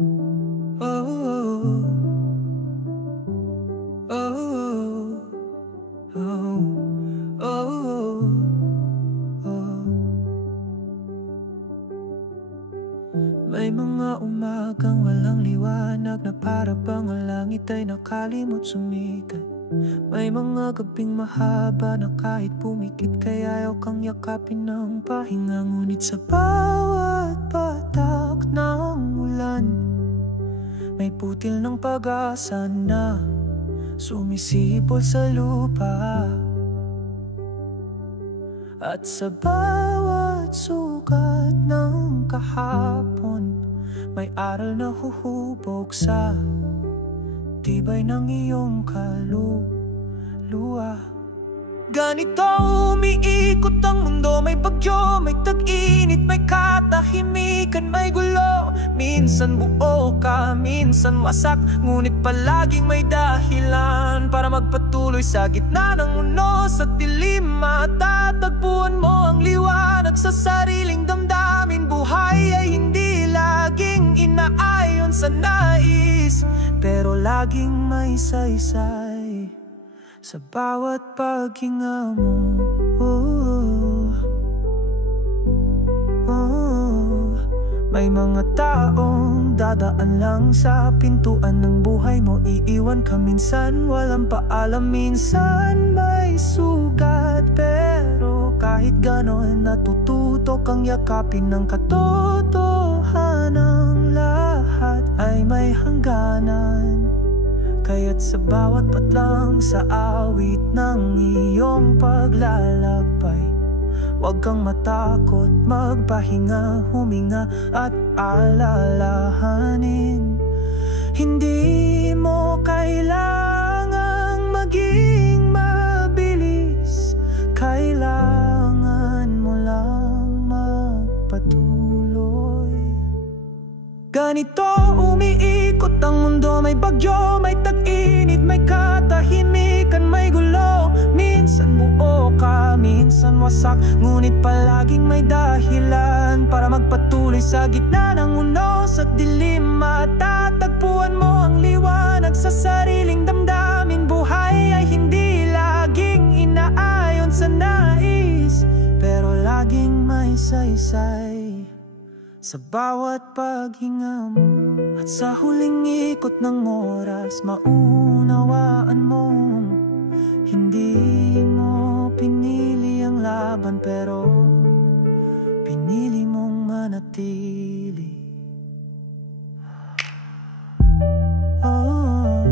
Oh, oh, oh, oh, oh, oh. May mga umagang walang liwanag na para bang ang langit ay nakalimot sumikat. May mga gabing mahaba na kahit pumikit kay ayaw kang yakapin ng pahinga. Ngunit sa bawat patak ng ulan, may putil ng pag-asa na sumisipol sa lupa. At sa bawat sugat ng kahapon, may aral na huhubog sa tibay ng iyong kaluluwa. Ganito umiikot ang mundo, may bagyo, may tag-init, may katahimikan, may gulo. Minsan buo ka, minsan wasak, ngunit palaging may dahilan para magpatuloy sa gitna ng unos at dilim. Matatagpuan mo ang liwanag sa sariling damdamin. Buhay ay hindi laging inaayon sa nais, pero laging may saysay sa bawat paghinga mo. May mga taong dadaan lang sa pintuan ng buhay mo. Iiwan ka minsan, walang paalam, minsan may sugat. Pero kahit ganon, natututo kang yakapin ng katotohanan. Lahat ay may hangganan. Kaya't sa bawat patlang sa awit ng iyong paglalakbay, huwag kang matakot, magpahinga, huminga at alalahanin. Hindi mo kailangang maging mabilis, kailangan mo lang magpatuloy. Ganito umiikot ang mundo, may bagyo, may tag-init, may katahimikan, may gulo. Minsan buo ka, minsan wasak, ngunit palaging may dahilan para magpatuloy sa gitna ng unos at dilim. Matatagpuan mo ang liwanag sa sariling damdamin. Buhay ay hindi laging inaayon sa nais, pero laging may saysay sa bawat paghinga mo. At sa huling ikot ng oras, maunawaan mong hindi mo pinili ang laban, pero pinili mong manatili. Oh,